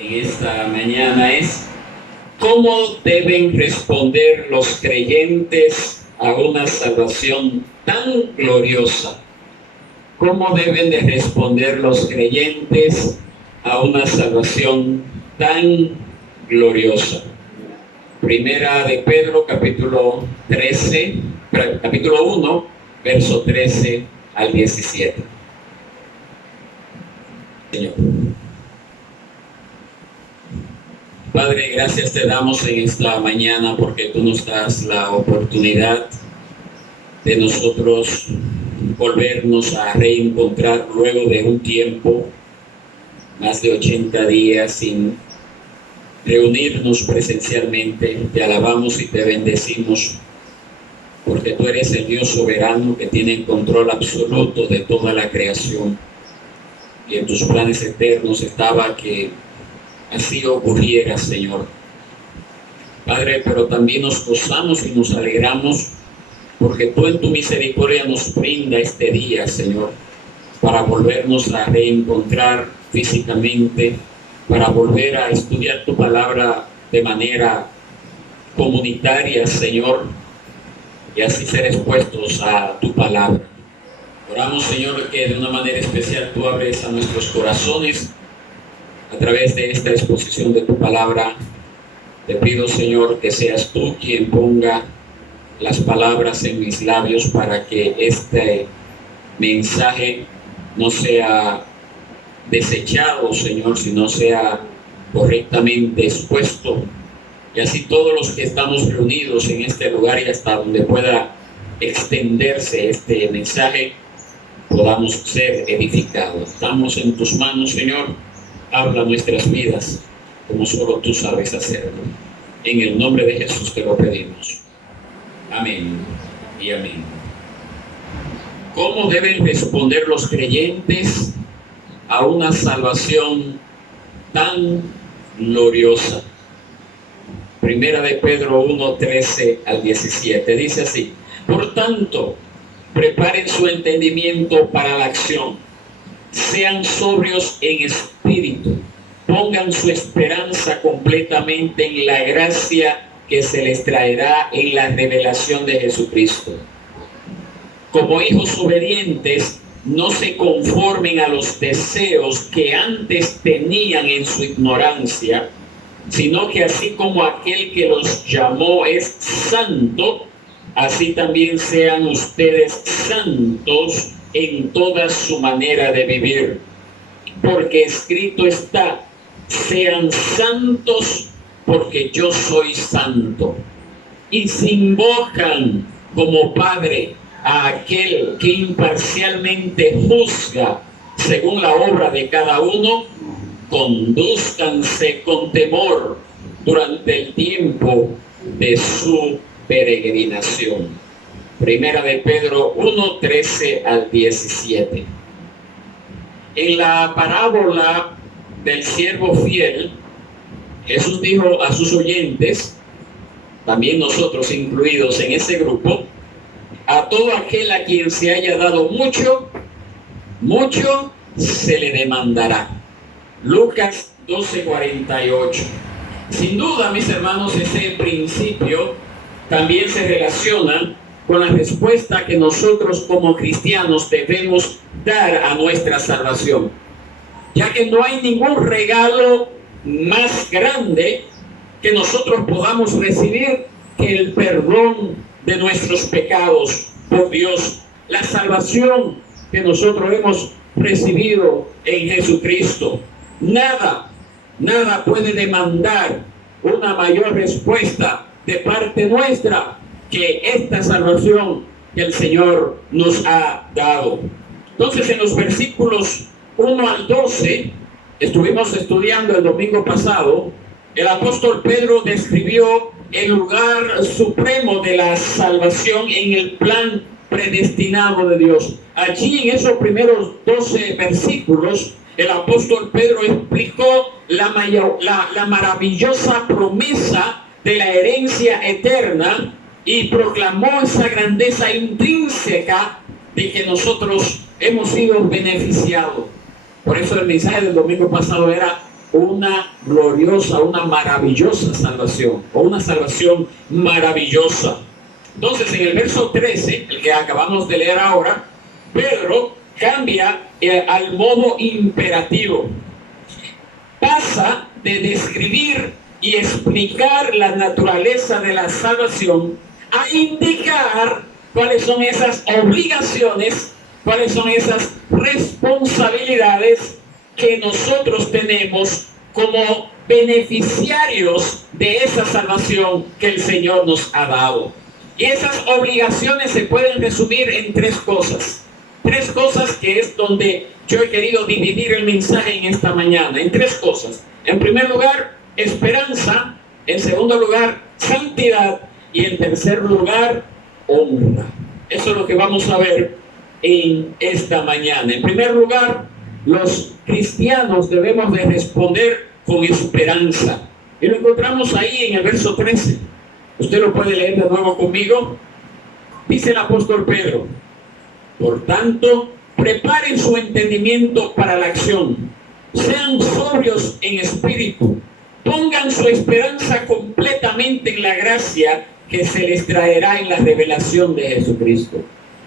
en esta mañana es: ¿cómo deben responder los creyentes a una salvación tan gloriosa? ¿Cómo deben de responder los creyentes a una salvación tan gloriosa? Primera de Pedro, capítulo 1, verso 13 al 17. Señor. Padre, gracias te damos en esta mañana porque tú nos das la oportunidad de nosotros volvernos a reencontrar luego de un tiempo, más de 80 días sin reunirnos presencialmente. Te alabamos y te bendecimos porque tú eres el Dios soberano que tiene el control absoluto de toda la creación, y en tus planes eternos estaba que así ocurriera, Señor. Padre, pero también nos gozamos y nos alegramos porque tú en tu misericordia nos brinda este día, Señor, para volvernos a reencontrar físicamente, para volver a estudiar tu palabra de manera comunitaria, Señor, y así ser expuestos a tu palabra. Oramos, Señor, que de una manera especial tú abres a nuestros corazones a través de esta exposición de tu palabra. Te pido, Señor, que seas tú quien ponga las palabras en mis labios para que este mensaje no sea desechado, Señor, sino sea correctamente expuesto, y así todos los que estamos reunidos en este lugar y hasta donde pueda extenderse este mensaje podamos ser edificados. Estamos en tus manos, Señor. Habla nuestras vidas como solo tú sabes hacerlo. En el nombre de Jesús te lo pedimos. Amén y amén. ¿Cómo deben responder los creyentes a una salvación tan gloriosa? Primera de Pedro 1, 13 al 17. Dice así: por tanto, preparen su entendimiento para la acción. Sean sobrios en espíritu. Pongan su esperanza completamente en la gracia que se les traerá en la revelación de Jesucristo. Como hijos obedientes, no se conformen a los deseos que antes tenían en su ignorancia, sino que así como aquel que los llamó es santo, así también sean ustedes santos en toda su manera de vivir. Porque escrito está: sean santos porque yo soy santo. Y si invocan como Padre a aquel que imparcialmente juzga según la obra de cada uno, condúzcanse con temor durante el tiempo de su peregrinación. Primera de Pedro 1, 13 al 17. En la parábola del siervo fiel, Jesús dijo a sus oyentes, también nosotros incluidos en ese grupo: a todo aquel a quien se haya dado mucho, mucho se le demandará. Lucas 12:48. Sin duda, mis hermanos, ese principio también se relaciona con la respuesta que nosotros como cristianos debemos dar a nuestra salvación, ya que no hay ningún regalo más grande que nosotros podamos recibir que el perdón de nuestros pecados por Dios, la salvación que nosotros hemos recibido en Jesucristo. Nada puede demandar una mayor respuesta de parte nuestra que esta salvación que el Señor nos ha dado. Entonces, en los versículos 1 al 12, estuvimos estudiando el domingo pasado, el apóstol Pedro describió el lugar supremo de la salvación en el plan predestinado de Dios. Allí, en esos primeros 12 versículos, el apóstol Pedro explicó la maravillosa promesa de la herencia eterna y proclamó esa grandeza intrínseca de que nosotros hemos sido beneficiados. Por eso el mensaje del domingo pasado era: una gloriosa, una maravillosa salvación, o una salvación maravillosa. Entonces, en el verso 13, el que acabamos de leer ahora, Pedro cambia al modo imperativo. Pasa de describir y explicar la naturaleza de la salvación a indicar cuáles son esas obligaciones, cuáles son esas responsabilidades que nosotros tenemos como beneficiarios de esa salvación que el Señor nos ha dado. Y esas obligaciones se pueden resumir en tres cosas. Tres cosas que es donde yo he querido dividir el mensaje en esta mañana. En tres cosas. En primer lugar, esperanza. En segundo lugar, santidad. Y en tercer lugar, honra. Eso es lo que vamos a ver en esta mañana. En primer lugar, los cristianos debemos de responder con esperanza. Y lo encontramos ahí en el verso 13. Usted lo puede leer de nuevo conmigo. Dice el apóstol Pedro: por tanto, preparen su entendimiento para la acción. Sean sobrios en espíritu. Pongan su esperanza completamente en la gracia que se les traerá en la revelación de Jesucristo.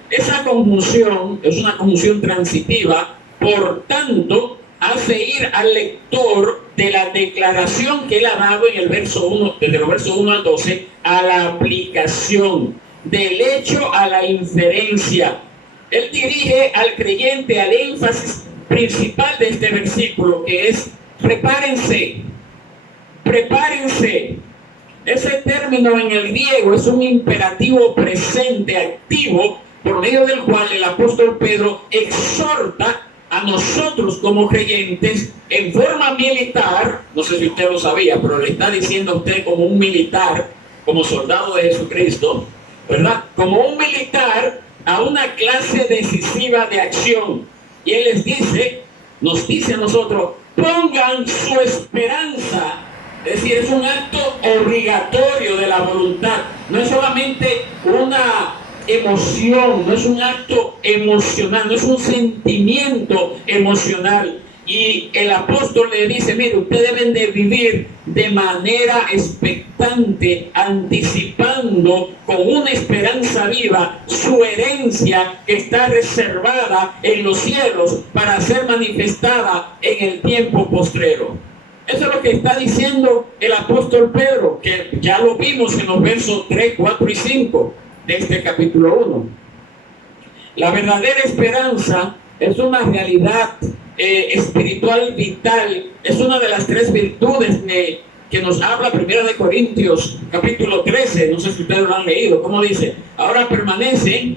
Esa conjunción es una conjunción transitiva. Por tanto, hace ir al lector de la declaración que él ha dado en el verso 1, desde los versos 1 al 12, a la aplicación, del hecho a la inferencia. Él dirige al creyente al énfasis principal de este versículo, que es prepárense, prepárense. Ese término en el griego es un imperativo presente, activo, por medio del cual el apóstol Pedro exhorta a nosotros como creyentes en forma militar. No sé si usted lo sabía, pero le está diciendo a usted como un militar, como soldado de Jesucristo, ¿verdad? Como un militar a una clase decisiva de acción. Y él les dice, nos dice a nosotros, pongan su esperanza. Es decir, es un acto obligatorio de la voluntad. No es solamente una emoción, no es un acto emocional, no es un sentimiento emocional. Y el apóstol le dice, mire, ustedes deben de vivir de manera expectante, anticipando con una esperanza viva su herencia que está reservada en los cielos para ser manifestada en el tiempo postrero. Eso es lo que está diciendo el apóstol Pedro, que ya lo vimos en los versos 3, 4 y 5 de este capítulo 1. La verdadera esperanza es una realidad espiritual vital. Es una de las tres virtudes que nos habla 1 de Corintios capítulo 13. No sé si ustedes lo han leído. ¿Cómo dice? Ahora permanece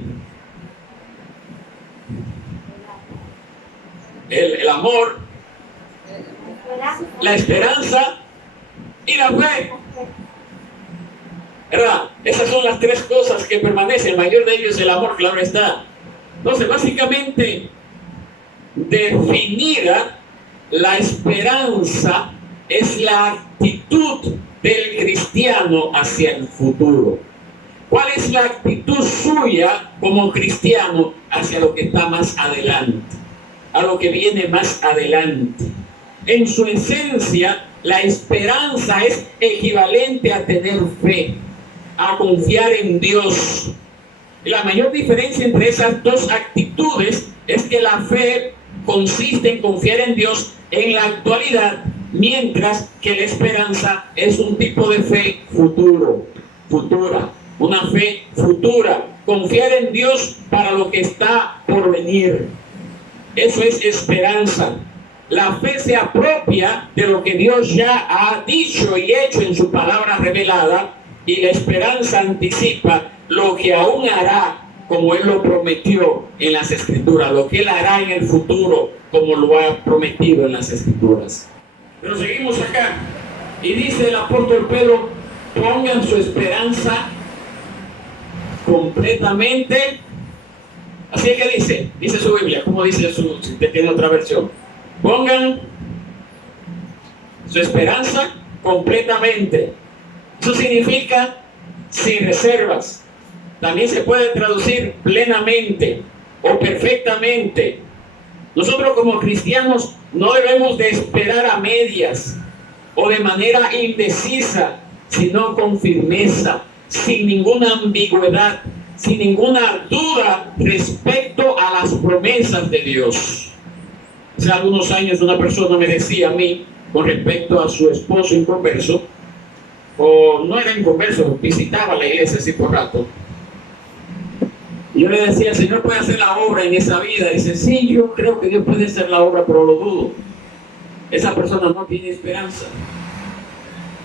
el amor, la esperanza y la fe, ¿verdad? Esas son las tres cosas que permanecen. El mayor de ellos es el amor, claro está. Entonces, básicamente, definida, la esperanza es la actitud del cristiano hacia el futuro. ¿Cuál es la actitud suya como cristiano hacia lo que está más adelante, a lo que viene más adelante? En su esencia, la esperanza es equivalente a tener fe, a confiar en Dios. Y la mayor diferencia entre esas dos actitudes es que la fe consiste en confiar en Dios en la actualidad, mientras que la esperanza es un tipo de fe futura, una fe futura, confiar en Dios para lo que está por venir. Eso es esperanza. La fe se apropia de lo que Dios ya ha dicho y hecho en su palabra revelada, y la esperanza anticipa lo que aún hará, como Él lo prometió en las Escrituras, lo que Él hará en el futuro, como lo ha prometido en las Escrituras. Pero seguimos acá, y dice el apóstol Pedro, pongan su esperanza completamente. Así es que dice su Biblia. ¿Cómo dice si usted tiene otra versión? Pongan su esperanza completamente. Eso significa sin reservas. También se puede traducir plenamente o perfectamente. Nosotros como cristianos No debemos de esperar a medias o de manera indecisa, sino con firmeza, sin ninguna ambigüedad, sin ninguna duda respecto a las promesas de Dios. Hace algunos años una persona me decía a mí, con respecto a su esposo inconverso, o no era inconverso, visitaba la iglesia así por rato. Yo le decía, el Señor puede hacer la obra en esa vida. Dice, sí, yo creo que Dios puede hacer la obra, pero lo dudo. Esa persona no tiene esperanza.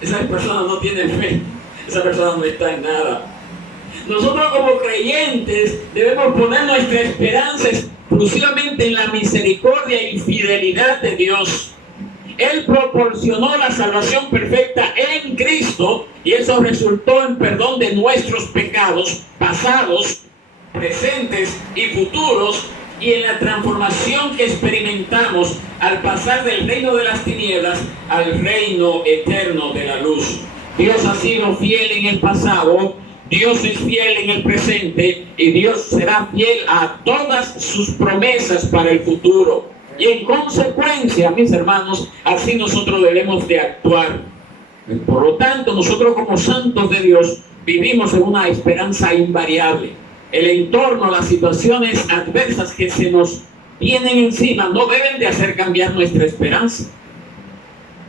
Esa persona no tiene fe. Esa persona no está en nada. Nosotros como creyentes debemos poner nuestra esperanza exclusivamente en la misericordia y fidelidad de Dios. Él proporcionó la salvación perfecta en Cristo y eso resultó en perdón de nuestros pecados pasados, presentes y futuros, y en la transformación que experimentamos al pasar del reino de las tinieblas al reino eterno de la luz. Dios ha sido fiel en el pasado, Dios es fiel en el presente y Dios será fiel a todas sus promesas para el futuro. Y en consecuencia, mis hermanos, así nosotros debemos de actuar. Por lo tanto, nosotros como santos de Dios vivimos en una esperanza invariable. El entorno, las situaciones adversas que se nos vienen encima no deben de hacer cambiar nuestra esperanza.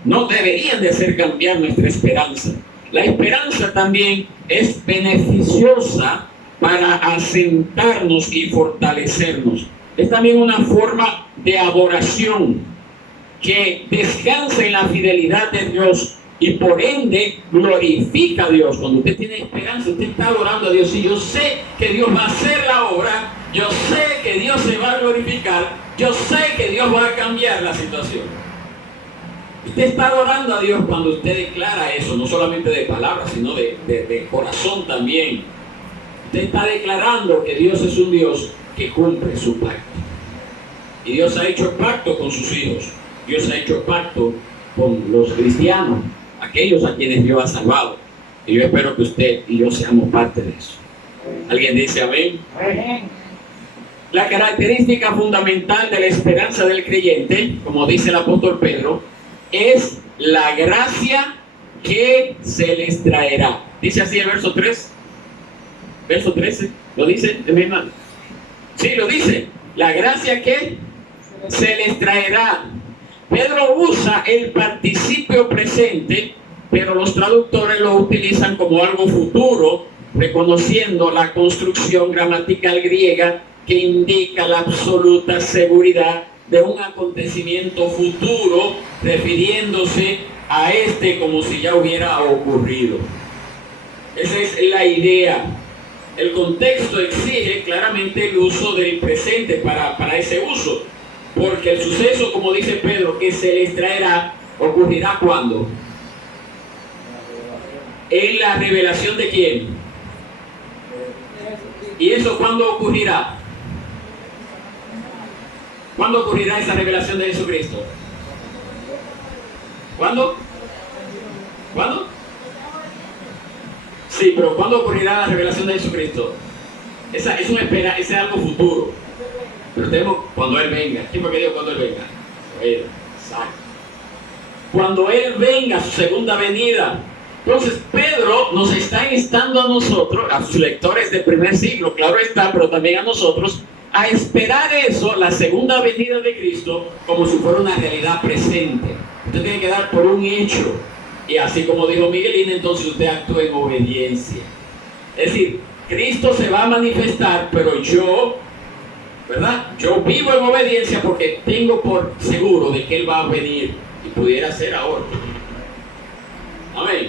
No deberían de hacer cambiar nuestra esperanza. La esperanza también es beneficiosa para asentarnos y fortalecernos. Es también una forma de adoración que descansa en la fidelidad de Dios y por ende glorifica a Dios. Cuando usted tiene esperanza, usted está adorando a Dios. Y yo sé que Dios va a hacer la obra, yo sé que Dios se va a glorificar, yo sé que Dios va a cambiar la situación. Usted está adorando a Dios cuando usted declara eso, no solamente de palabras, sino de corazón también. Usted está declarando que Dios es un Dios que cumple su pacto. Y Dios ha hecho pacto con sus hijos. Dios ha hecho pacto con los cristianos, aquellos a quienes Dios ha salvado. Y yo espero que usted y yo seamos parte de eso. ¿Alguien dice amén? La característica fundamental de la esperanza del creyente, como dice el apóstol Pedro, es la gracia que se les traerá. Dice así el verso 3. Verso 13. ¿Lo dice? Sí, lo dice. La gracia que se les traerá. Pedro usa el participio presente, pero los traductores lo utilizan como algo futuro, reconociendo la construcción gramatical griega que indica la absoluta seguridad de un acontecimiento futuro, refiriéndose a este como si ya hubiera ocurrido. Esa es la idea. El contexto exige claramente el uso del presente para ese uso, porque el suceso, como dice Pedro, que se les traerá, ocurrirá ¿cuándo? En la revelación de ¿quién? ¿Y eso cuándo ocurrirá? ¿Cuándo ocurrirá esa revelación de Jesucristo? ¿Cuándo? ¿Cuándo? Sí, pero ¿cuándo ocurrirá la revelación de Jesucristo? Esa es algo futuro. Pero tenemos cuando Él venga. ¿Quién fue que dijo cuando Él venga? Él, exacto. Cuando Él venga, su segunda venida. Entonces Pedro nos está instando a nosotros, a sus lectores del primer siglo, claro está, pero también a nosotros, a esperar eso, la segunda venida de Cristo, como si fuera una realidad presente. Usted tiene que dar por un hecho. Y así como dijo Miguelín, entonces usted actúa en obediencia. Es decir, Cristo se va a manifestar, pero yo, ¿verdad? Yo vivo en obediencia porque tengo por seguro de que Él va a venir y pudiera ser ahora. Amén.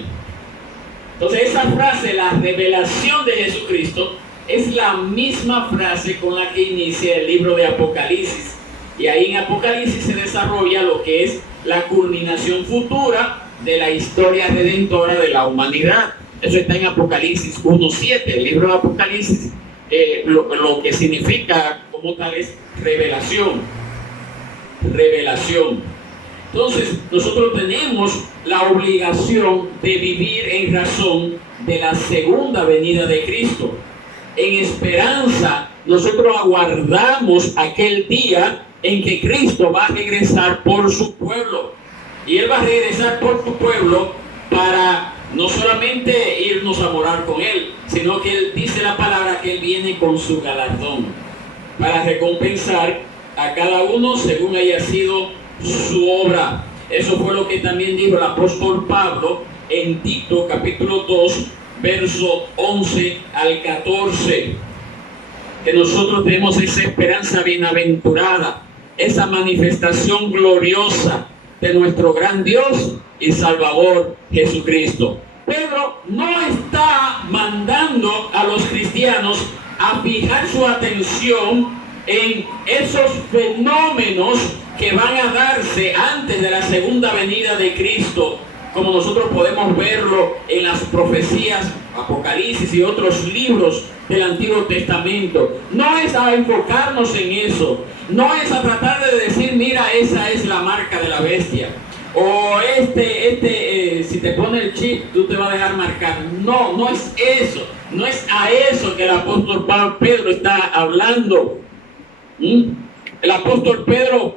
Entonces esa frase, la revelación de Jesucristo, es la misma frase con la que inicia el libro de Apocalipsis. Y ahí en Apocalipsis se desarrolla lo que es la culminación futura de la historia redentora de la humanidad. Eso está en Apocalipsis 1:7. El libro de Apocalipsis, lo que significa como tal es revelación. Revelación. Entonces, nosotros tenemos la obligación de vivir en razón de la segunda venida de Cristo. En esperanza, nosotros aguardamos aquel día en que Cristo va a regresar por su pueblo. Y Él va a regresar por su pueblo para no solamente irnos a morar con Él, sino que Él dice la palabra que Él viene con su galardón para recompensar a cada uno según haya sido su obra. Eso fue lo que también dijo el apóstol Pablo en Tito capítulo 2, verso 11 al 14. Que nosotros tenemos esa esperanza bienaventurada, esa manifestación gloriosa de nuestro gran Dios y Salvador Jesucristo. Pedro no está mandando a los cristianos a fijar su atención en esos fenómenos que van a darse antes de la segunda venida de Cristo, como nosotros podemos verlo en las profecías, Apocalipsis y otros libros del Antiguo Testamento. No es a enfocarnos en eso, no es a tratar de decir, mira, esa es la marca de la bestia, o si te pone el chip, tú te vas a dejar marcar. No, no es eso, no es a eso que el apóstol Pedro está hablando. El apóstol Pedro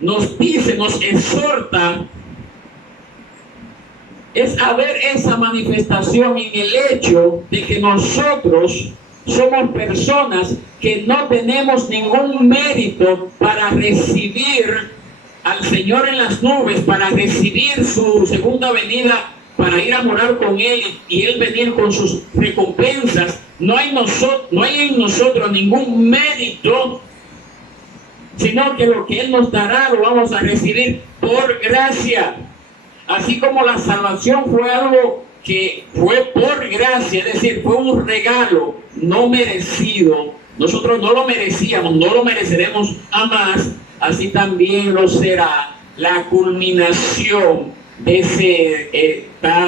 nos dice, nos exhorta, es a ver esa manifestación en el hecho de que nosotros somos personas que no tenemos ningún mérito para recibir al Señor en las nubes, para recibir su segunda venida, para ir a morar con Él y Él venir con sus recompensas. No hay en nosotros ningún mérito, sino que lo que Él nos dará lo vamos a recibir por gracia. Así como la salvación fue algo que fue por gracia, es decir, fue un regalo no merecido. Nosotros no lo merecíamos, no lo mereceremos jamás. Así también lo será la culminación de ese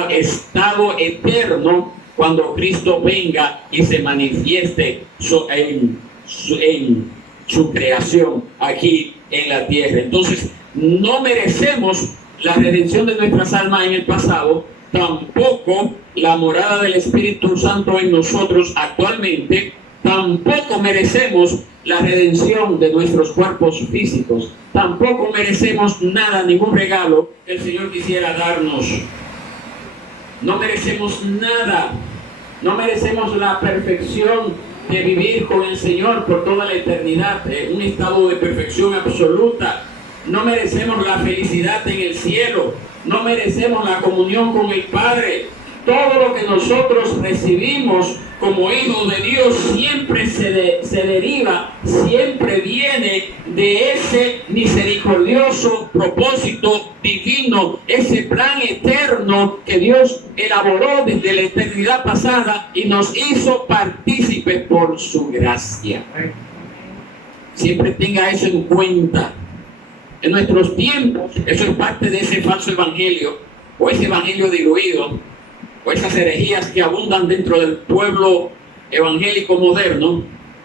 estado eterno cuando Cristo venga y se manifieste en su creación aquí en la tierra. Entonces, no merecemos la redención de nuestras almas en el pasado, tampoco la morada del Espíritu Santo en nosotros actualmente, tampoco merecemos la redención de nuestros cuerpos físicos, tampoco merecemos nada, ningún regalo que el Señor quisiera darnos. No merecemos nada, no merecemos la perfección de vivir con el Señor por toda la eternidad, un estado de perfección absoluta. No merecemos la felicidad en el cielo, no merecemos la comunión con el Padre. Todo lo que nosotros recibimos como hijos de Dios siempre se deriva, siempre viene de ese misericordioso propósito divino, ese plan eterno que Dios elaboró desde la eternidad pasada y nos hizo partícipes por su gracia. Siempre tenga eso en cuenta. En nuestros tiempos, eso es parte de ese falso evangelio, o ese evangelio diluido, o esas herejías que abundan dentro del pueblo evangélico moderno.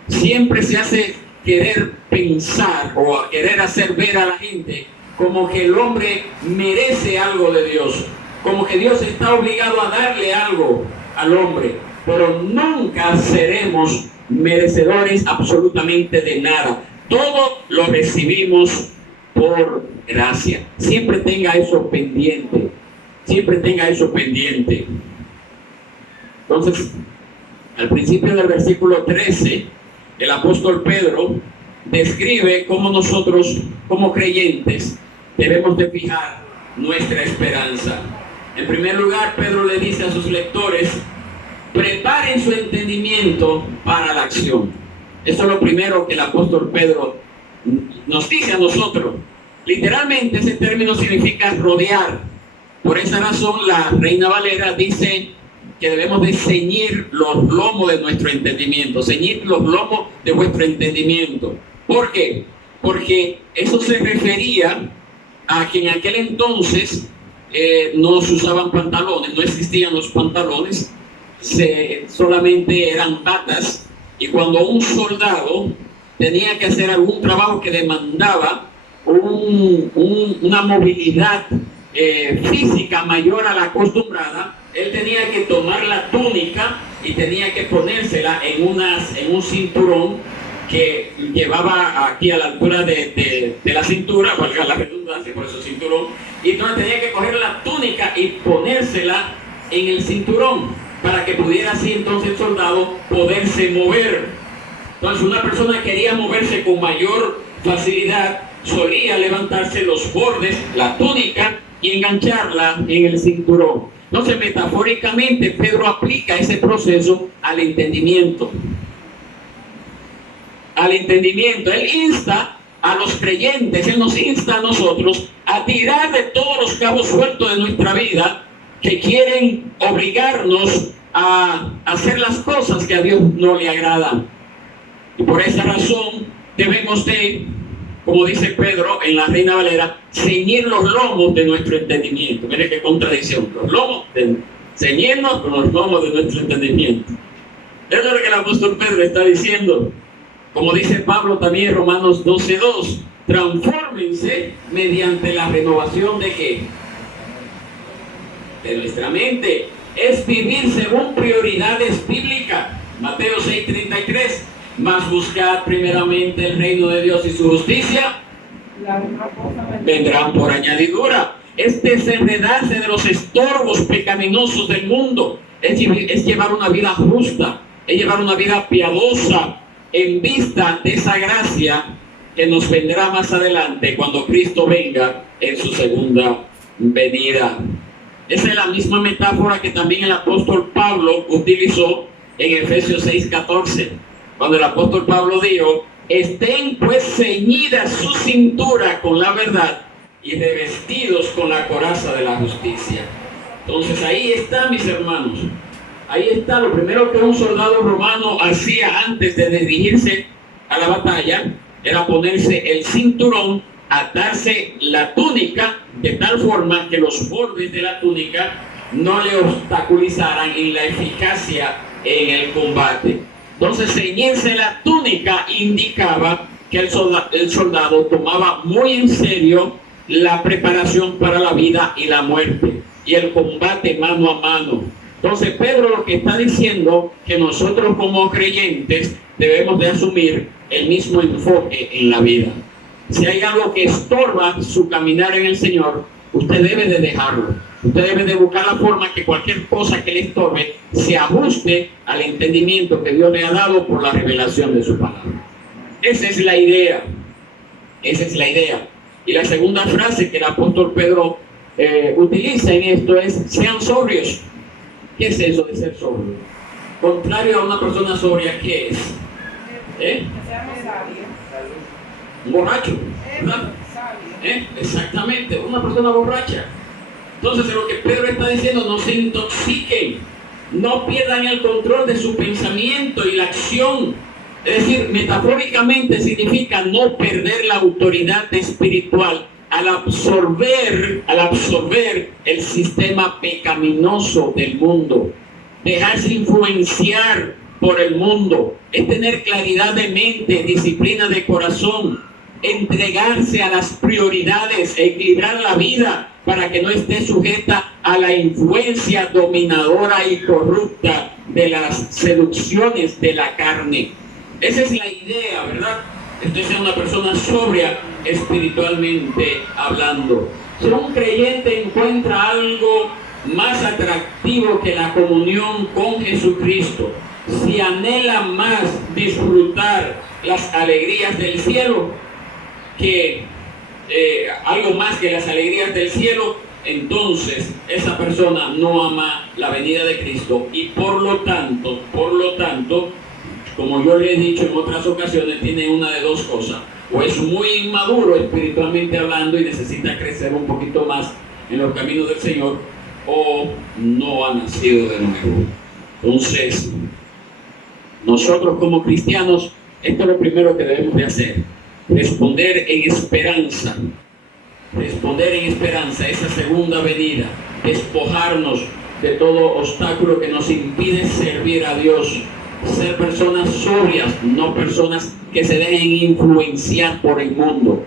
Siempre se hace querer pensar o querer hacer ver a la gente como que el hombre merece algo de Dios, como que Dios está obligado a darle algo al hombre, pero nunca seremos merecedores absolutamente de nada. Todo lo recibimos por gracia. Siempre tenga eso pendiente. Siempre tenga eso pendiente. Entonces, al principio del versículo 13, el apóstol Pedro describe cómo nosotros, como creyentes, debemos de fijar nuestra esperanza. En primer lugar, Pedro le dice a sus lectores, preparen su entendimiento para la acción. Eso es lo primero que el apóstol Pedro nos dice a nosotros. Literalmente ese término significa rodear. Por esa razón la Reina Valera dice que debemos de ceñir los lomos de nuestro entendimiento, ceñir los lomos de vuestro entendimiento. ¿Por qué? Porque eso se refería a que en aquel entonces no se usaban pantalones, no existían los pantalones, solamente eran batas, y cuando un soldado tenía que hacer algún trabajo que demandaba una movilidad física mayor a la acostumbrada, él tenía que tomar la túnica y tenía que ponérsela en un cinturón que llevaba aquí a la altura de la cintura, valga la redundancia, por eso cinturón, y entonces tenía que coger la túnica y ponérsela en el cinturón para que pudiera así entonces el soldado poderse mover. Entonces una persona quería moverse con mayor facilidad, solía levantarse los bordes, la túnica, y engancharla en el cinturón. Entonces metafóricamente Pedro aplica ese proceso al entendimiento. Al entendimiento. Él insta a los creyentes, Él nos insta a nosotros a tirar de todos los cabos sueltos de nuestra vida que quieren obligarnos a hacer las cosas que a Dios no le agradan. Y por esa razón debemos de, como dice Pedro en la Reina Valera, ceñir los lomos de nuestro entendimiento. Mire qué contradicción. Los lomos, ceñirnos con los lomos de nuestro entendimiento. Eso es lo que el apóstol Pedro está diciendo. Como dice Pablo también en Romanos 12:2, transfórmense mediante la renovación de ¿qué? De nuestra mente. Es vivir según prioridades bíblicas. Mateo 6:33. Mas buscad primeramente el reino de Dios y su justicia, vendrán por añadidura. Es desenredarse de los estorbos pecaminosos del mundo. Es llevar una vida justa, es llevar una vida piadosa en vista de esa gracia que nos vendrá más adelante cuando Cristo venga en su segunda venida. Esa es la misma metáfora que también el apóstol Pablo utilizó en Efesios 6:14. Cuando el apóstol Pablo dijo, estén pues ceñidas su cintura con la verdad y revestidos con la coraza de la justicia. Entonces ahí está, mis hermanos, ahí está lo primero que un soldado romano hacía antes de dirigirse a la batalla, era ponerse el cinturón, atarse la túnica de tal forma que los bordes de la túnica no le obstaculizaran en la eficacia en el combate. Entonces ceñirse la túnica indicaba que el soldado tomaba muy en serio la preparación para la vida y la muerte y el combate mano a mano. Entonces Pedro lo que está diciendo que nosotros como creyentes debemos de asumir el mismo enfoque en la vida. Si hay algo que estorba su caminar en el Señor, usted debe de dejarlo. Usted debe de buscar la forma que cualquier cosa que le estorbe se ajuste al entendimiento que Dios le ha dado por la revelación de su palabra. Esa es la idea. Esa es la idea. Y la segunda frase que el apóstol Pedro utiliza en esto es, sean sobrios. ¿Qué es eso de ser sobrio? Contrario a una persona sobria, ¿qué es? Un borracho, ¿verdad? Exactamente, una persona borracha. Entonces lo que Pedro está diciendo, no se intoxiquen, no pierdan el control de su pensamiento y la acción. Es decir, metafóricamente significa no perder la autoridad espiritual al absorber el sistema pecaminoso del mundo, dejarse influenciar por el mundo, es tener claridad de mente, disciplina de corazón, entregarse a las prioridades, equilibrar la vida para que no esté sujeta a la influencia dominadora y corrupta de las seducciones de la carne. Esa es la idea, ¿verdad? Usted sea una persona sobria espiritualmente hablando. Si un creyente encuentra algo más atractivo que la comunión con Jesucristo, si anhela más disfrutar las alegrías del cielo que algo más que las alegrías del cielo, entonces esa persona no ama la venida de Cristo y por lo tanto, como yo le he dicho en otras ocasiones, tiene una de dos cosas: o es muy inmaduro espiritualmente hablando y necesita crecer un poquito más en los caminos del Señor, o no ha nacido de nuevo. Entonces, nosotros como cristianos, esto es lo primero que debemos de hacer: responder en esperanza esa segunda venida, despojarnos de todo obstáculo que nos impide servir a Dios, ser personas sobrias, no personas que se dejen influenciar por el mundo,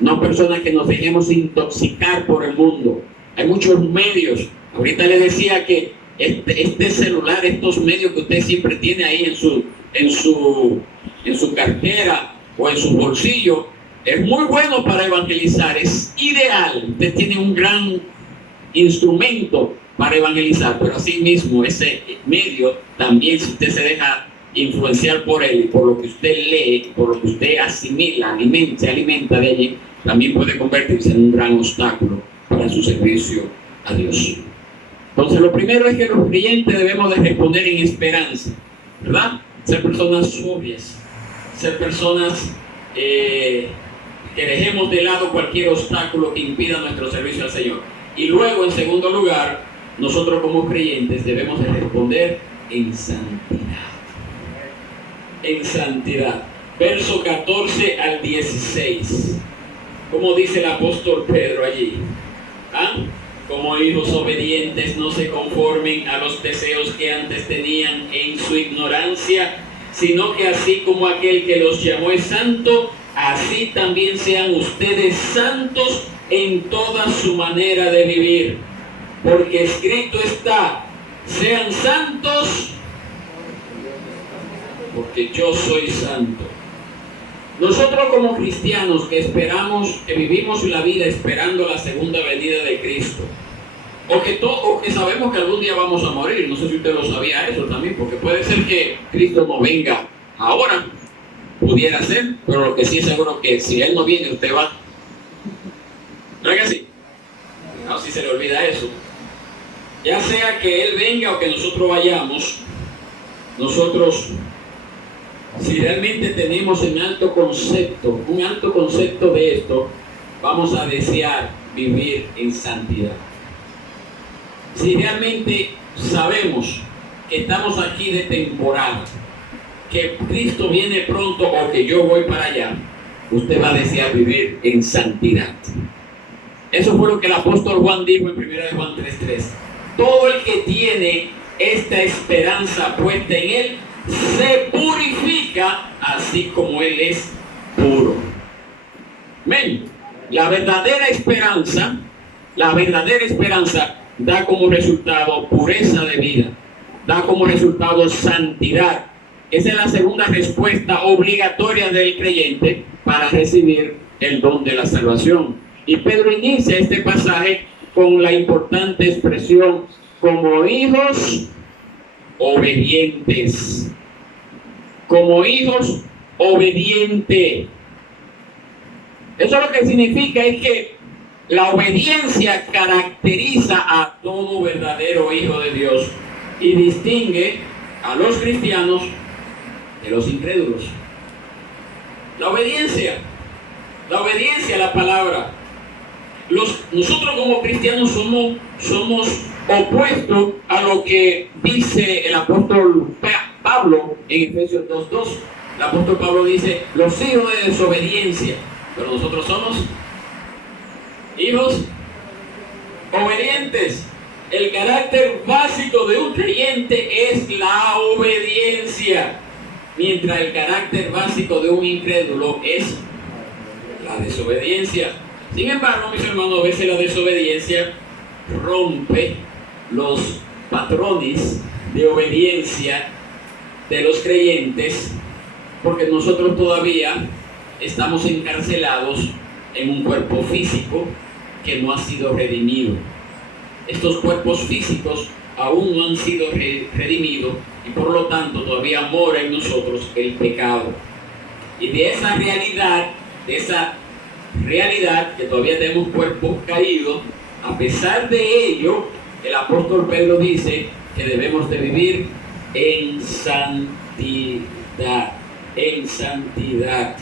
no personas que nos dejemos intoxicar por el mundo. Hay muchos medios. Ahorita les decía que este celular, estos medios que usted siempre tiene ahí en su en su cartera o en su bolsillo, es muy bueno para evangelizar, es ideal. Usted tiene un gran instrumento para evangelizar, pero asimismo ese medio también, si usted se deja influenciar por él y por lo que usted lee, por lo que usted asimila, se alimenta de allí, también puede convertirse en un gran obstáculo para su servicio a Dios. Entonces, lo primero es que los creyentes debemos de responder en esperanza, ¿verdad? Ser personas sobrias, ser personas que dejemos de lado cualquier obstáculo que impida nuestro servicio al Señor. Y luego, en segundo lugar, nosotros como creyentes debemos de responder en santidad. En santidad. Verso 14 al 16. Como dice el apóstol Pedro allí. ¿Ah? Como hijos obedientes, no se conformen a los deseos que antes tenían en su ignorancia, sino que así como aquel que los llamó es santo, así también sean ustedes santos en toda su manera de vivir. Porque escrito está, sean santos, porque yo soy santo. Nosotros como cristianos que esperamos, que vivimos la vida esperando la segunda venida de Cristo, o que sabemos que algún día vamos a morir, no sé si usted lo sabía eso también, porque puede ser que Cristo no venga ahora, pudiera ser, pero lo que sí es seguro que si Él no viene, usted va. ¿No es así? No, si se le olvida eso. Ya sea que Él venga o que nosotros vayamos, nosotros, si realmente tenemos un alto concepto de esto, vamos a desear vivir en santidad. Si realmente sabemos que estamos aquí de temporada, que Cristo viene pronto o que yo voy para allá, usted va a desear vivir en santidad. Eso fue lo que el apóstol Juan dijo en 1 Juan 3:3. Todo el que tiene esta esperanza puesta en Él, se purifica así como Él es puro. Amén. La verdadera esperanza da como resultado pureza de vida, da como resultado santidad. Esa es la segunda respuesta obligatoria del creyente para recibir el don de la salvación. Y Pedro inicia este pasaje con la importante expresión, como hijos obedientes. Como hijos obedientes. Eso lo que significa es que la obediencia caracteriza a todo verdadero hijo de Dios y distingue a los cristianos de los incrédulos. La obediencia a la palabra. Nosotros como cristianos somos opuestos a lo que dice el apóstol Pablo en Efesios 2:2. El apóstol Pablo dice, los hijos de desobediencia, pero nosotros somos hijos obedientes. El carácter básico de un creyente es la obediencia, mientras el carácter básico de un incrédulo es la desobediencia. Sin embargo, mis hermanos, a veces la desobediencia rompe los patrones de obediencia de los creyentes, porque nosotros todavía estamos encarcelados en un cuerpo físico que no ha sido redimido. Estos cuerpos físicos aún no han sido redimidos y por lo tanto todavía mora en nosotros el pecado. Y de esa realidad que todavía tenemos cuerpos caídos, a pesar de ello, el apóstol Pedro dice que debemos de vivir en santidad. En santidad.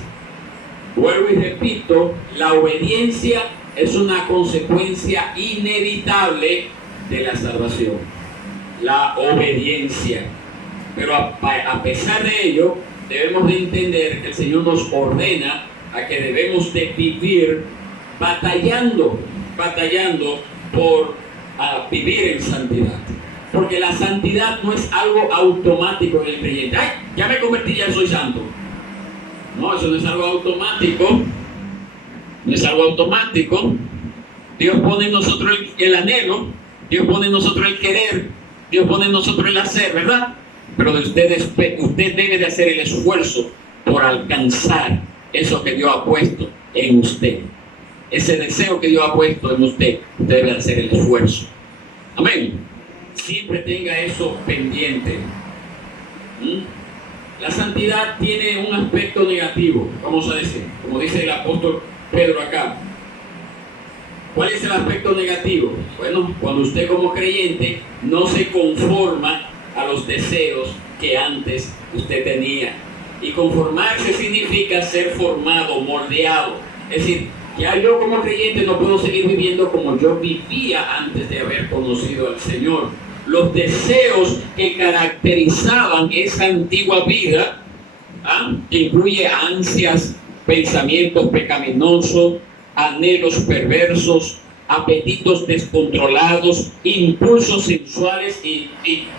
Vuelvo y repito, la obediencia es una consecuencia inevitable de la salvación. La obediencia. Pero a pesar de ello, debemos de entender que el Señor nos ordena a que debemos de vivir batallando por vivir en santidad. Porque la santidad no es algo automático en el creyente. ¡Ay, ya me convertí, ya soy santo! No, eso no es algo automático. No es algo automático. Dios pone en nosotros el anhelo, Dios pone en nosotros el querer, Dios pone en nosotros el hacer, ¿verdad? Pero usted debe de hacer el esfuerzo por alcanzar eso que Dios ha puesto en usted. Ese deseo que Dios ha puesto en usted, usted debe hacer el esfuerzo. Amén. Siempre tenga eso pendiente. La santidad tiene un aspecto negativo, vamos a decir, como dice el apóstol Pedro acá. ¿Cuál es el aspecto negativo? Bueno, cuando usted como creyente no se conforma a los deseos que antes usted tenía. Y conformarse significa ser formado, moldeado. Es decir, ya yo como creyente no puedo seguir viviendo como yo vivía antes de haber conocido al Señor. Los deseos que caracterizaban esa antigua vida, que incluye ansias, pensamientos pecaminosos, anhelos perversos, apetitos descontrolados, impulsos sensuales y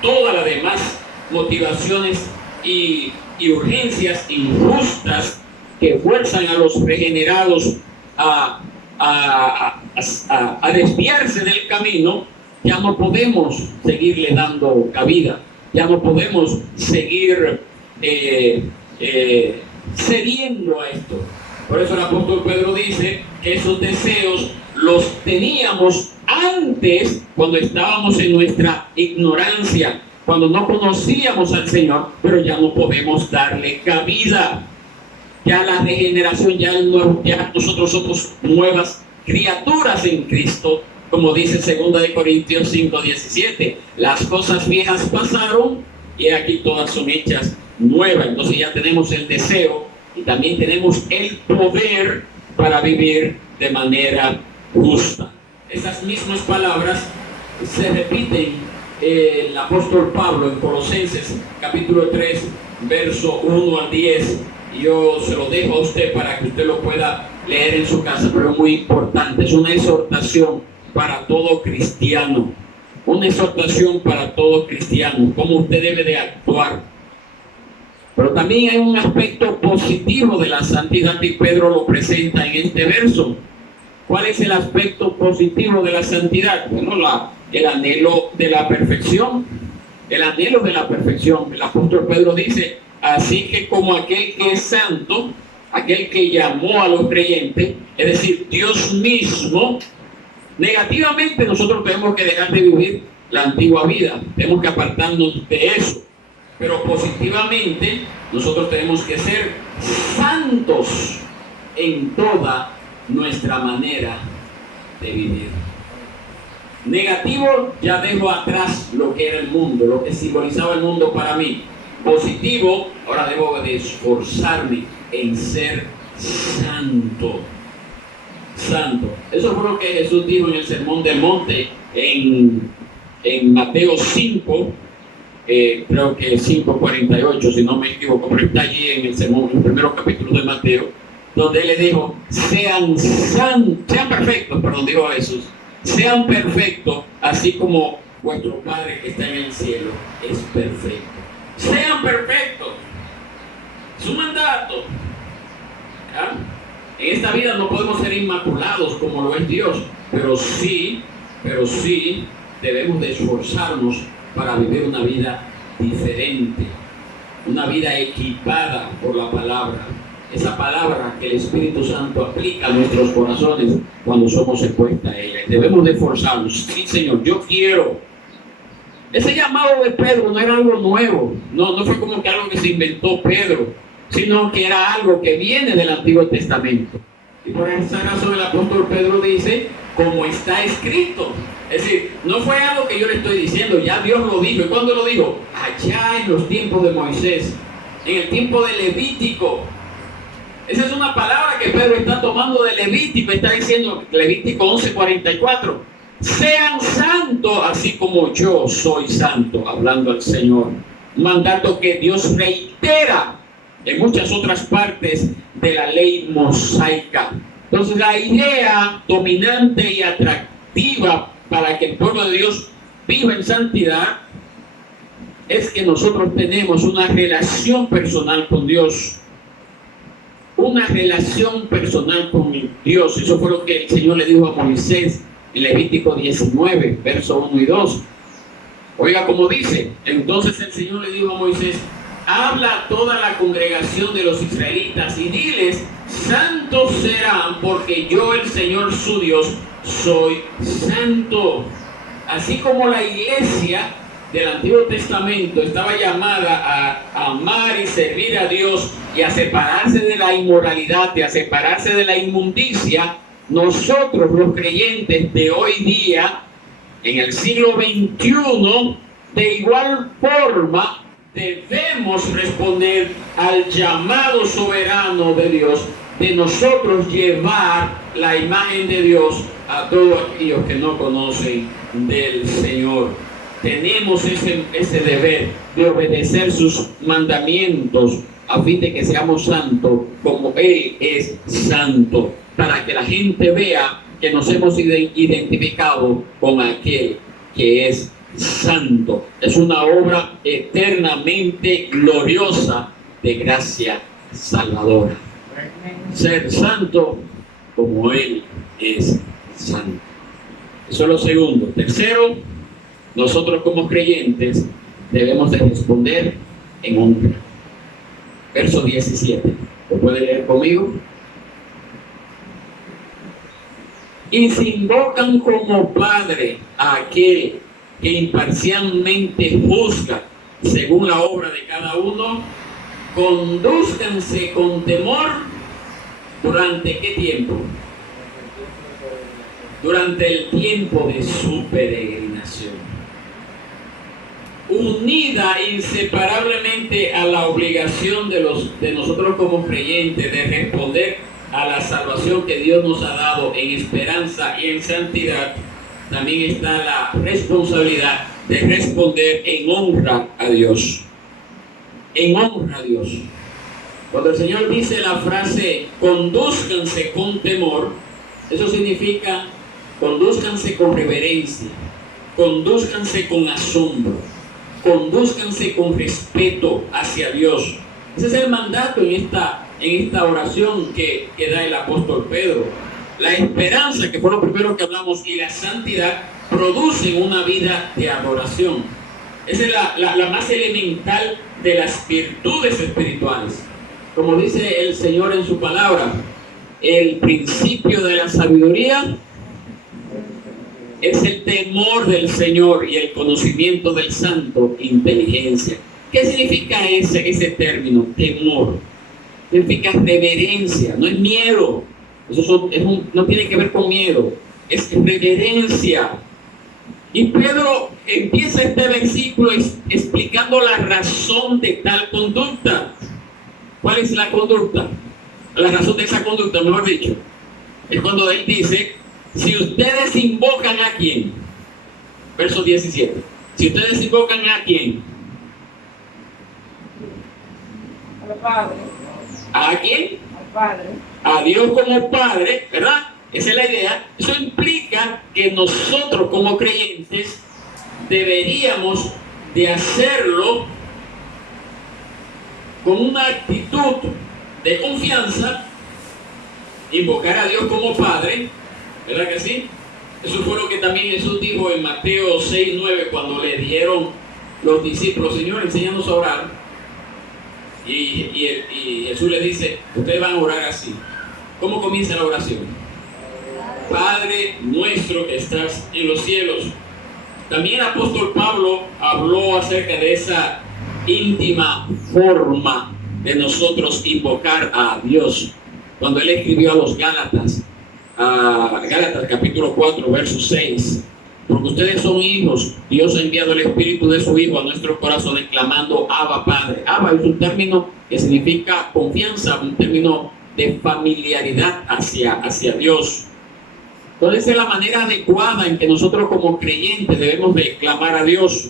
todas las demás motivaciones y urgencias injustas que fuerzan a los regenerados a desviarse del camino. Ya no podemos seguirle dando cabida, ya no podemos seguir cediendo a esto. Por eso el apóstol Pedro dice que esos deseos los teníamos antes, cuando estábamos en nuestra ignorancia, cuando no conocíamos al Señor, pero ya no podemos darle cabida. Ya la regeneración, ya nosotros somos nuevas criaturas en Cristo, como dice 2 Corintios 5:17. Las cosas viejas pasaron y aquí todas son hechas nuevas. Entonces ya tenemos el deseo y también tenemos el poder para vivir de manera justa. Esas mismas palabras se repiten el apóstol Pablo en Colosenses capítulo 3, verso 1 al 10. Yo se lo dejo a usted para que usted lo pueda leer en su casa, pero es muy importante. Es una exhortación para todo cristiano. Una exhortación para todo cristiano, cómo usted debe de actuar. Pero también hay un aspecto positivo de la santidad y Pedro lo presenta en este verso. ¿Cuál es el aspecto positivo de la santidad? Bueno, el anhelo de la perfección. El anhelo de la perfección. El apóstol Pedro dice: así que como aquel que es santo, aquel que llamó a los creyentes, es decir, Dios mismo, negativamente nosotros tenemos que dejar de vivir la antigua vida, tenemos que apartarnos de eso. Pero positivamente nosotros tenemos que ser santos en toda nuestra manera de vivir. Negativo, ya dejo atrás lo que era el mundo, lo que simbolizaba el mundo para mí. Positivo, ahora debo de esforzarme en ser santo. Santo. Eso fue lo que Jesús dijo en el Sermón del Monte en Mateo 5, creo que 5:48, si no me equivoco, pero está allí en el sermón, en el primer capítulo de Mateo, donde él le dijo: sean perfectos, dijo Jesús, sean perfectos, así como vuestro Padre que está en el cielo es perfecto. Sean perfectos. Su mandato. En esta vida no podemos ser inmaculados como lo es Dios, pero sí debemos de esforzarnos para vivir una vida diferente, una vida equipada por la palabra, esa palabra que el Espíritu Santo aplica a nuestros corazones cuando somos expuestos a ella. Debemos de esforzarnos. Sí, Señor, yo quiero. Ese llamado de Pedro no era algo nuevo, no fue como que algo que se inventó Pedro, sino que era algo que viene del Antiguo Testamento. Y por esa razón el apóstol Pedro dice: como está escrito. Es decir, no fue algo que yo le estoy diciendo, ya Dios lo dijo. ¿Y cuándo lo dijo? Allá en los tiempos de Moisés, en el tiempo de Levítico. Esa es una palabra que Pedro está tomando de Levítico, está diciendo, Levítico 11:44, sean santos así como yo soy santo, hablando al Señor. Un mandato que Dios reitera en muchas otras partes de la ley mosaica. Entonces la idea dominante y atractiva para que el pueblo de Dios viva en santidad es que nosotros tenemos una relación personal con Dios. Una relación personal con Dios. Eso fue lo que el Señor le dijo a Moisés en Levítico 19, verso 1 y 2. Oiga como dice: entonces el Señor le dijo a Moisés: habla a toda la congregación de los israelitas y diles: santos serán, porque yo, el Señor su Dios, soy santo. Así como la iglesia del Antiguo Testamento estaba llamada a amar y servir a Dios y a separarse de la inmoralidad y a separarse de la inmundicia, nosotros los creyentes de hoy día, en el siglo XXI, de igual forma debemos responder al llamado soberano de Dios de nosotros llevar la imagen de Dios a todos aquellos que no conocen del Señor. Tenemos ese deber de obedecer sus mandamientos a fin de que seamos santos como Él es santo, para que la gente vea que nos hemos identificado con aquel que es santo. Es una obra eternamente gloriosa de gracia salvadora. Ser santo como Él es santo. Eso es lo segundo. Tercero, nosotros como creyentes debemos de responder en honra. Verso 17. ¿Lo puede leer conmigo? Y se invocan como Padre a aquel que imparcialmente juzga según la obra de cada uno. Condúzcanse con temor. ¿Durante qué tiempo? Durante el tiempo de su peregrinación. Unida inseparablemente a la obligación de nosotros como creyentes de responder a la salvación que Dios nos ha dado en esperanza y en santidad, también está la responsabilidad de responder en honra a Dios. En honra a Dios. Cuando el Señor dice la frase condúzcanse con temor, eso significa condúzcanse con reverencia, condúzcanse con asombro, condúzcanse con respeto hacia Dios. Ese es el mandato en esta oración que da el apóstol Pedro. La esperanza, que fue lo primero que hablamos, y la santidad producen una vida de adoración. Esa es la más elemental de las virtudes espirituales. Como dice el Señor en su palabra, el principio de la sabiduría es el temor del Señor y el conocimiento del Santo, inteligencia. ¿Qué significa ese término, temor? Significa reverencia, no es miedo. Eso no tiene que ver con miedo, es reverencia. Y Pedro empieza este versículo explicando la razón de tal conducta. ¿Cuál es la conducta? La razón de esa conducta, mejor dicho, es cuando él dice: si ustedes invocan a quién, verso 17, si ustedes invocan a quién, al Padre. ¿A quién? Al Padre. A Dios como Padre, ¿verdad? Esa es la idea. Eso implica que nosotros como creyentes deberíamos de hacerlo con una actitud de confianza, invocar a Dios como Padre, ¿verdad que sí? Eso fue lo que también Jesús dijo en Mateo 6:9 cuando le dijeron los discípulos: Señor, enséñanos a orar. Y Jesús le dice: ustedes van a orar así. ¿Cómo comienza la oración? Padre nuestro que estás en los cielos. También el apóstol Pablo habló acerca de esa íntima forma de nosotros invocar a Dios cuando él escribió a los Gálatas, Gálatas capítulo 4 verso 6: porque ustedes son hijos, Dios ha enviado el Espíritu de su Hijo a nuestros corazones clamando Abba Padre. Abba es un término que significa confianza, un término de familiaridad hacia Dios. Entonces es la manera adecuada en que nosotros como creyentes debemos de clamar a Dios.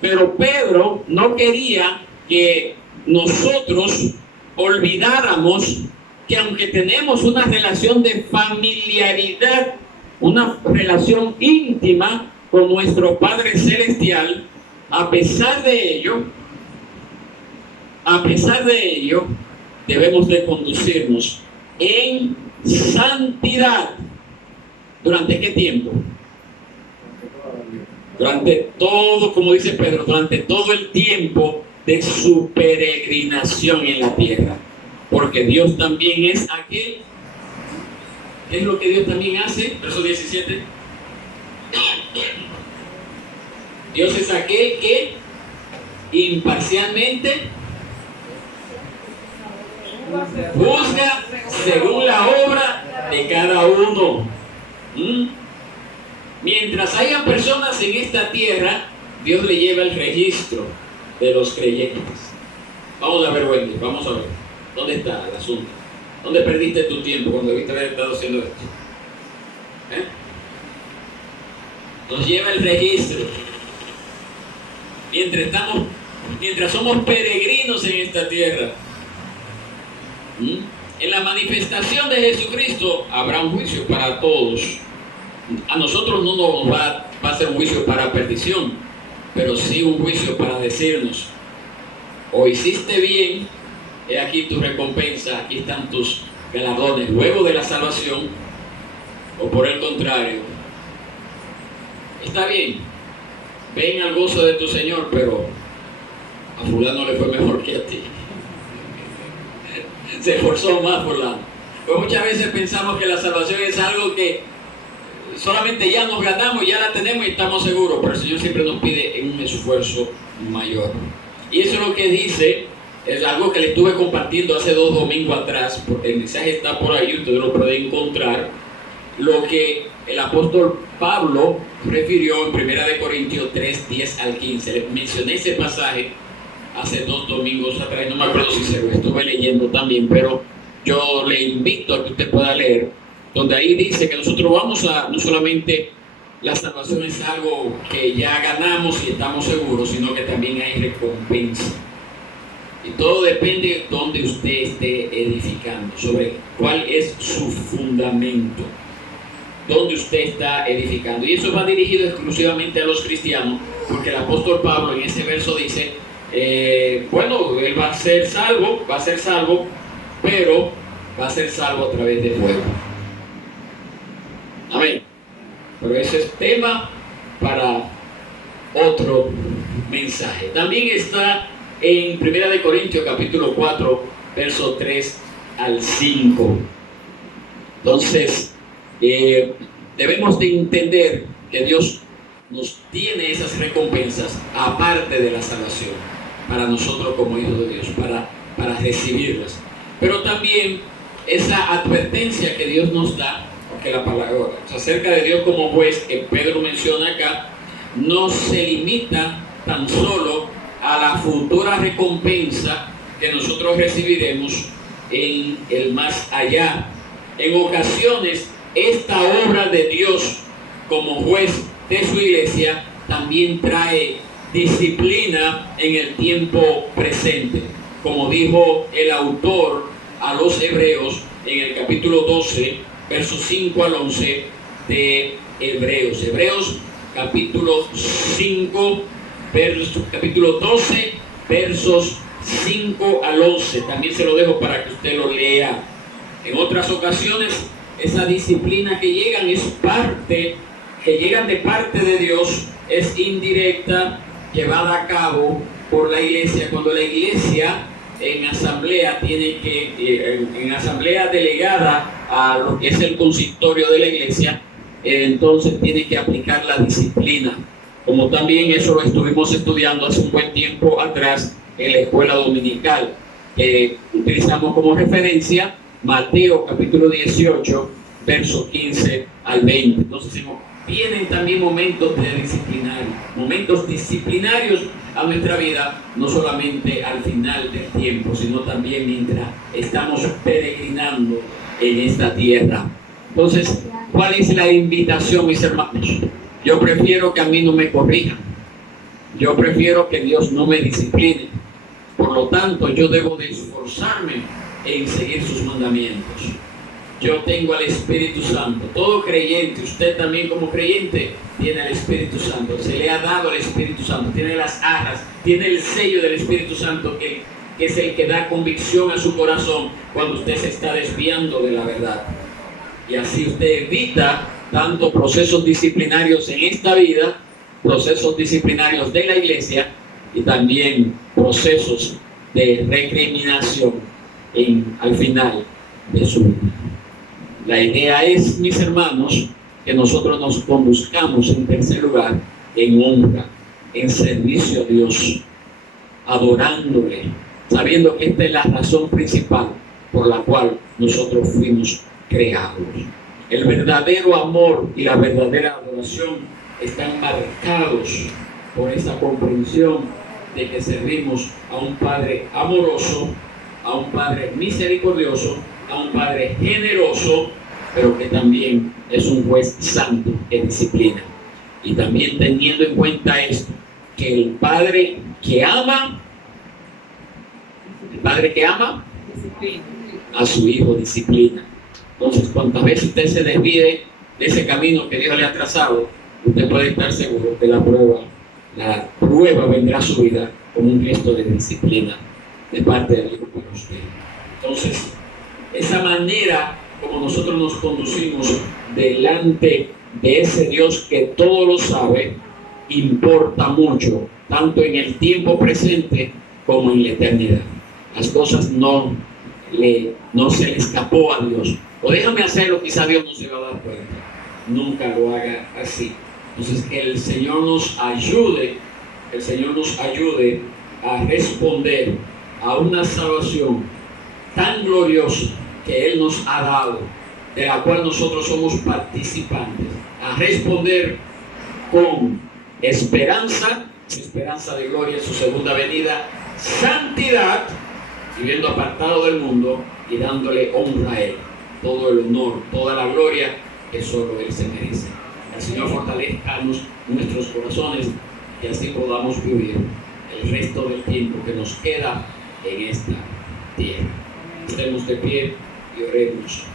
Pero Pedro no quería que nosotros olvidáramos que aunque tenemos una relación de familiaridad, una relación íntima con nuestro Padre Celestial, a pesar de ello, debemos de conducirnos en santidad. ¿Durante qué tiempo? Durante todo, como dice Pedro, durante todo el tiempo de su peregrinación en la tierra. Porque Dios también es aquel. ¿Qué es lo que Dios también hace? Verso 17. Dios es aquel que imparcialmente juzga según la obra de cada uno. Mientras haya personas en esta tierra, Dios le lleva el registro de los creyentes. Vamos a ver, Wendy, vamos a ver. ¿Dónde está el asunto? ¿Dónde perdiste tu tiempo cuando debiste haber estado haciendo esto? Nos lleva el registro. Mientras somos peregrinos en esta tierra. En la manifestación de Jesucristo habrá un juicio para todos. A nosotros no nos va a ser un juicio para perdición, pero sí un juicio para decirnos: o hiciste bien, he aquí tu recompensa, aquí están tus galardones luego de la salvación, o por el contrario, está bien, ven al gozo de tu Señor, pero a fulano le fue mejor que a ti. Se esforzó más fulano. Pues muchas veces pensamos que la salvación es algo que solamente ya nos ganamos, ya la tenemos y estamos seguros, pero el Señor siempre nos pide un esfuerzo mayor. Y eso es lo que dice, es algo que le estuve compartiendo hace 2 domingos atrás, porque el mensaje está por ahí, ustedes lo pueden encontrar, lo que el apóstol Pablo refirió en 1 Corintios 3, 10 al 15. Le mencioné ese pasaje hace 2 domingos atrás, no me acuerdo si se lo estuve leyendo también, pero yo le invito a que usted pueda leer, donde ahí dice que nosotros vamos a, no solamente la salvación es algo que ya ganamos y estamos seguros, sino que también hay recompensa. Y todo depende de dónde usted esté edificando, sobre cuál es su fundamento, dónde usted está edificando. Y eso va dirigido exclusivamente a los cristianos, porque el apóstol Pablo en ese verso dice, bueno, él va a ser salvo, pero va a ser salvo a través de fuego. Amén. Pero ese es tema para otro mensaje. También está en 1 Corintios capítulo 4, verso 3 al 5. Entonces, debemos de entender que Dios nos tiene esas recompensas aparte de la salvación, para nosotros como hijos de Dios, para recibirlas. Pero también esa advertencia que Dios nos da, porque la palabra acerca de Dios como juez que Pedro menciona acá, no se limita tan solo a la futura recompensa que nosotros recibiremos en el más allá. En ocasiones, esta obra de Dios como juez de su iglesia también trae disciplina en el tiempo presente, como dijo el autor a los Hebreos en el capítulo 12, versos 5 al 11 de Hebreos. Hebreos capítulo 5, capítulo 12, versos 5 al 11. También se lo dejo para que usted lo lea. En otras ocasiones, esa disciplina que llegan de parte de Dios, es indirecta, llevada a cabo por la iglesia. Cuando la iglesia en asamblea en asamblea delegada a lo que es el consistorio de la iglesia, entonces tiene que aplicar la disciplina, como también eso lo estuvimos estudiando hace un buen tiempo atrás en la escuela dominical, utilizamos como referencia Mateo capítulo 18, verso 15 al 20. Entonces vienen también momentos disciplinarios a nuestra vida, no solamente al final del tiempo, sino también mientras estamos peregrinando en esta tierra. Entonces, ¿cuál es la invitación, mis hermanos? Yo prefiero que a mí no me corrijan, yo prefiero que Dios no me discipline. Por lo tanto, yo debo de esforzarme en seguir sus mandamientos. Yo tengo al Espíritu Santo. Todo creyente, usted también como creyente, tiene al Espíritu Santo. Se le ha dado el Espíritu Santo. Tiene las arras, tiene el sello del Espíritu Santo que es el que da convicción a su corazón cuando usted se está desviando de la verdad. Y así usted evita tanto procesos disciplinarios en esta vida, procesos disciplinarios de la iglesia, y también procesos de recriminación al final de su vida. La idea es, mis hermanos, que nosotros nos conduzcamos en tercer lugar en honra, en servicio a Dios, adorándole, sabiendo que esta es la razón principal por la cual nosotros fuimos creados. El verdadero amor y la verdadera adoración están marcados por esa comprensión de que servimos a un Padre amoroso, a un Padre misericordioso, a un Padre generoso, pero que también es un juez santo que disciplina. Y también teniendo en cuenta esto, que el Padre que ama Disciplina. a su Hijo disciplina. Entonces, cuantas veces usted se desvíe de ese camino que Dios le ha trazado, usted puede estar seguro que la prueba vendrá a su vida como un gesto de disciplina de parte de Dios para usted. Entonces, esa manera como nosotros nos conducimos delante de ese Dios que todo lo sabe, importa mucho, tanto en el tiempo presente como en la eternidad. Las cosas no se le escapó a Dios. O déjame hacerlo, quizá Dios no se va a dar cuenta. Nunca lo haga así. Entonces, que el Señor nos ayude a responder a una salvación tan gloriosa que Él nos ha dado, de la cual nosotros somos participantes, a responder con esperanza de gloria en su segunda venida, santidad, viviendo apartado del mundo y dándole honra a Él, todo el honor, toda la gloria que solo Él se merece. El Señor fortalezca nuestros corazones y así podamos vivir el resto del tiempo que nos queda en esta tierra. Estemos de pie y oremos.